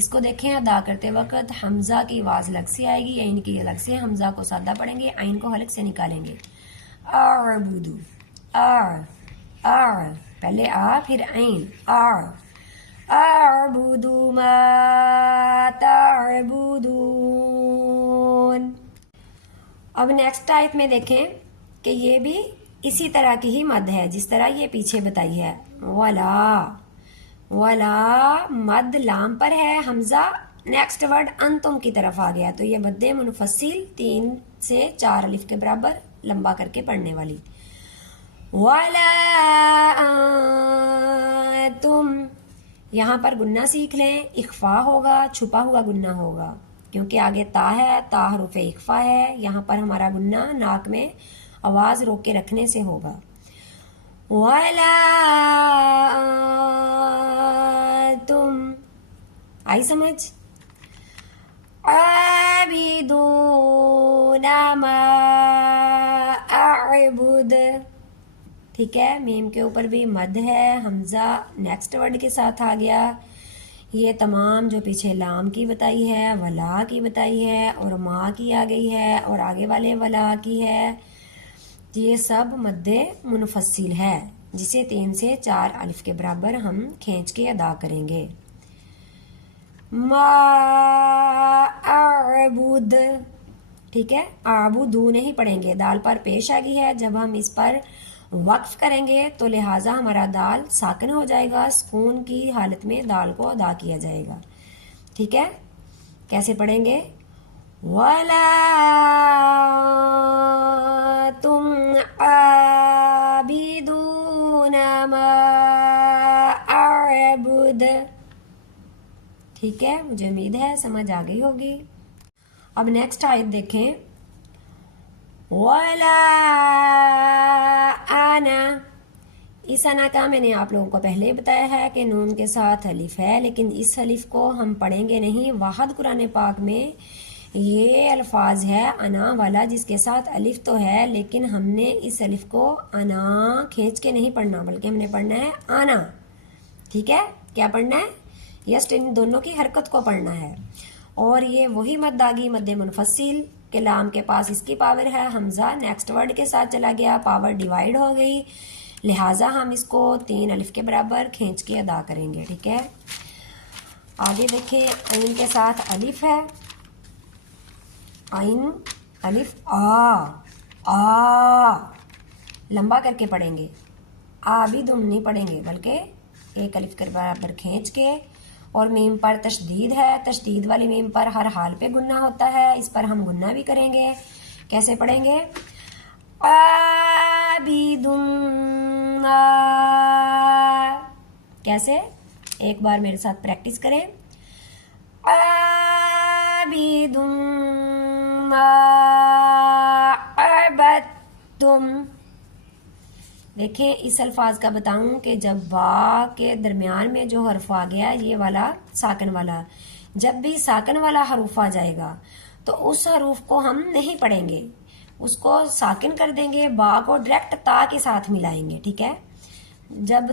اس کو دیکھیں ادا کرتے وقت حمزہ کی آواز الگ سے آئے گی، عین کی الگ سے، حمزہ کو سادہ پڑھیں گے، عین کو حلق سے نکالیں گے. اعبدو، پہلے پھر عین. اعبدو ما تعبدون. اب نیکسٹ آیت میں دیکھیں کہ یہ بھی اسی طرح کی ہی مد ہے جس طرح یہ پیچھے بتائی ہے. ولا مد لام پر ہے، حمزہ نیکسٹ ورڈ انتم کی طرف آ گیا، تو یہ مد منفصل 3 سے 4 الف کے برابر لمبا کر کے پڑھنے والی. ولا انتم، یہاں پر گنہ سیکھ لیں، اخفا ہوگا، چھپا ہوا گنہ ہوگا کیونکہ آگے تا ہے، تا حروف اخفا ہے. یہاں پر ہمارا گنہ ناک میں آواز روک کے رکھنے سے ہوگا. وَلَا أَنْتُمْ، آئی سمجھ؟ عَابِدُونَ مَا أَعْبُدُ. ٹھیک ہے، میم کے اوپر بھی مد ہے، حمزہ نیکسٹ ورڈ کے ساتھ آ گیا. یہ تمام جو پیچھے لام کی بتائی ہے، ولا کی بتائی ہے، اور ما کی آ گئی ہے، اور آگے والے ولا کی ہے، یہ سب مد منفصل ہے جسے 3 سے 4 الف کے برابر ہم کھینچ کے ادا کریں گے. ما اعبد، ٹھیک ہے، اعبدو نہیں پڑھیں گے، دال پر پیش آ گئی ہے. جب ہم اس پر وقف کریں گے تو لہٰذا ہمارا دال ساکن ہو جائے گا، سکون کی حالت میں دال کو ادا کیا جائے گا. ٹھیک ہے، کیسے پڑھیں گے؟ وَلَا تُمْ عَابِدُونَ مَا أَعْبُدُ. ٹھیک ہے، مجھے امید ہے سمجھ آ گئی ہوگی. اب نیکسٹ آیت دیکھیں. وَلَا أَنَا، اس انا کا میں نے آپ لوگوں کو پہلے ہی بتایا ہے کہ نون کے ساتھ الف ہے، لیکن اس الف کو ہم پڑھیں گے نہیں. واحد قرآن پاک میں یہ الفاظ ہے انا والا جس کے ساتھ الف تو ہے، لیکن ہم نے اس الف کو انا کھینچ کے نہیں پڑھنا، بلکہ ہم نے پڑھنا ہے آنا. ٹھیک ہے، کیا پڑھنا ہے؟ یس، ان دونوں کی حرکت کو پڑھنا ہے. اور یہ وہی مد آ گئی، مد منفصل کے لام کے پاس اس کی پاور ہے، حمزہ نیکسٹ ورڈ کے ساتھ چلا گیا، پاور ڈیوائیڈ ہو گئی، لہٰذا ہم اس کو 3 الف کے برابر کھینچ کے ادا کریں گے. ٹھیک ہے، آگے دیکھیں، عین کے ساتھ الف ہے، عین الف آ لمبا کر کے پڑھیں گے. بھی دم نہیں پڑھیں گے بلکہ 1 الف کے برابر کھینچ کے. اور میم پر تشدید ہے، تشدید والی میم پر ہر حال پہ گنہ ہوتا ہے، اس پر ہم گنہ بھی کریں گے. کیسے پڑھیں گے؟ کیسے؟ ایک بار میرے ساتھ پریکٹس کریں. تم دیکھیں، اس الفاظ کا بتاؤں کہ جب با کے درمیان میں جو حرف آ گیا یہ والا ساکن والا، جب بھی ساکن والا حروف آ جائے گا تو اس حروف کو ہم نہیں پڑھیں گے، اس کو ساکن کر دیں گے، با کو ڈائریکٹ تا کے ساتھ ملائیں گے. ٹھیک ہے، جب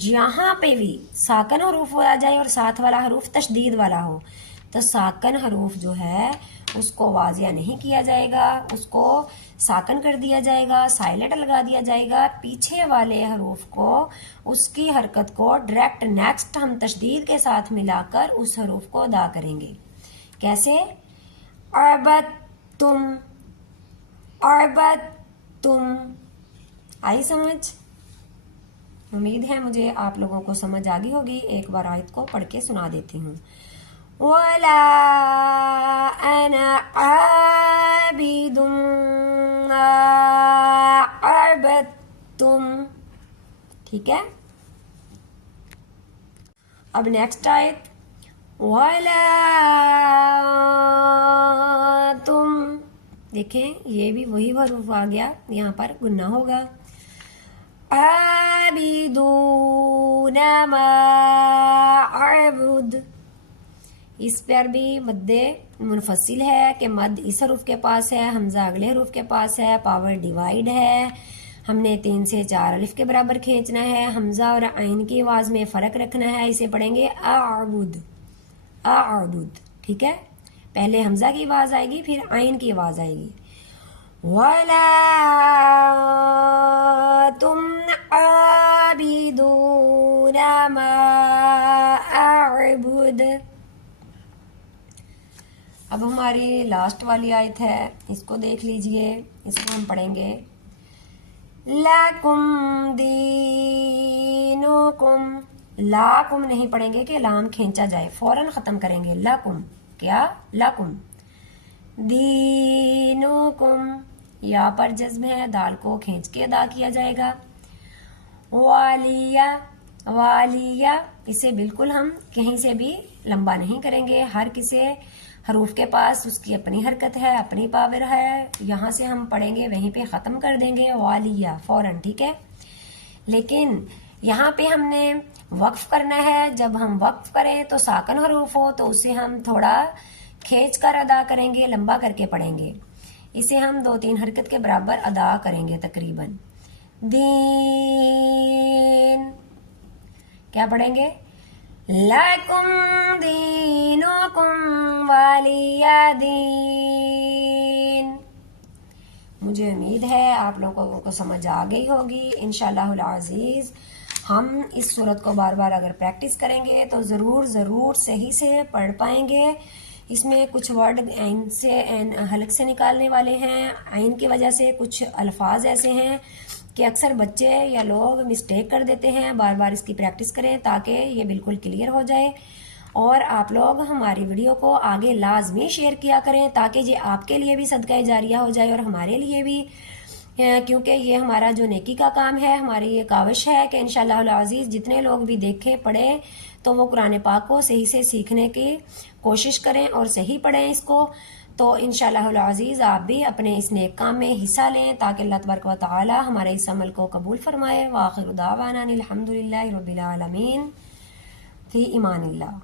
جہاں پہ بھی ساکن حروف آ جائے اور ساتھ والا حروف تشدید والا ہو تو ساکن حروف جو ہے اس کو واضح نہیں کیا جائے گا، اس کو ساکن کر دیا جائے گا، سائلنٹ لگا دیا جائے گا. پیچھے والے حروف کو، اس کی حرکت کو ڈائریکٹ نیکسٹ ہم تشدید کے ساتھ ملا کر اس حروف کو ادا کریں گے. کیسے؟ عبدتم، عبدتم. آئی سمجھ؟ امید ہے مجھے آپ لوگوں کو سمجھ آ گئی ہوگی. ایک بار آیت کو پڑھ کے سنا دیتی ہوں. وَلَا أَنَا عَابِدٌ مَا عَبَدتُّمْ. ٹھیک ہے، اب نیکسٹ آیت. وَلَا تُمْ، دیکھیں یہ بھی وہی حروف آ گیا، یہاں پر گنہ ہوگا. عَابِدُونَ مَا عَبُدُ، اس پر بھی مد منفصل ہے کہ مد اس حروف کے پاس ہے، حمزہ اگلے حروف کے پاس ہے، پاور ڈیوائیڈ ہے. ہم نے 3 سے 4 الف کے برابر کھینچنا ہے، حمزہ اور عین کی آواز میں فرق رکھنا ہے. اسے پڑھیں گے اعبد، اعبد، ٹھیک ہے، پہلے حمزہ کی آواز آئے گی پھر عین کی آواز آئے گی. وَلَا تُمْ عَابِدُونَ مَا أَعْبُدُ. اب ہماری لاسٹ والی آیت ہے، اس کو دیکھ لیجئے، اس کو ہم پڑھیں گے. لَكُمْ دِینُکُمْ، لاکم نہیں پڑھیں گے کہ لام کھینچا جائے، فوراً ختم کریں گے. لَكُمْ، کیا؟ لَكُمْ دینُکم، یا پر جزم ہے، دال کو کھینچ کے ادا کیا جائے گا. والیہ، والیہ، اسے بالکل ہم کہیں سے بھی لمبا نہیں کریں گے، ہر کسی حروف کے پاس اس کی اپنی حرکت ہے، اپنی پاور ہے، یہاں سے ہم پڑھیں گے وہیں پہ ختم کر دیں گے والیہ فوراً، ٹھیک ہے. لیکن یہاں پہ ہم نے وقف کرنا ہے، جب ہم وقف کریں تو ساکن حروف ہو تو اسے ہم تھوڑا کھینچ کر ادا کریں گے، لمبا کر کے پڑھیں گے، اسے ہم 2-3 حرکت کے برابر ادا کریں گے تقریباً. دین، کیا پڑھیں گے؟ لَكُمْ دِینُکُمْ وَلِیَ دین. مجھے امید ہے آپ لوگوں کو سمجھ آ گئی ہوگی انشاءاللہ العزیز. ہم اس صورت کو بار بار اگر پریکٹس کریں گے تو ضرور صحیح سے پڑھ پائیں گے. اس میں کچھ ورڈ عین سے حلق سے نکالنے والے ہیں، عین کی وجہ سے کچھ الفاظ ایسے ہیں کہ اکثر بچے یا لوگ مسٹیک کر دیتے ہیں. بار بار اس کی پریکٹس کریں تاکہ یہ بالکل کلیئر ہو جائے. اور آپ لوگ ہماری ویڈیو کو آگے لازمی شیئر کیا کریں تاکہ یہ آپ کے لیے بھی صدقہ جاریہ ہو جائے اور ہمارے لیے بھی، کیونکہ یہ ہمارا جو نیکی کا کام ہے، ہماری یہ کاوش ہے کہ انشاءاللہ العزیز جتنے لوگ بھی دیکھیں پڑھیں تو وہ قرآن پاک کو صحیح سے سیکھنے کی کوشش کریں اور صحیح پڑھیں اس کو. تو انشاءاللہ العزیز آپ بھی اپنے اس نیک کام میں حصہ لیں تاکہ اللہ تبارک و تعالی ہمارے اس عمل کو قبول فرمائے. وآخر دعوانا الحمدللہ رب العالمین، فی امان اللہ.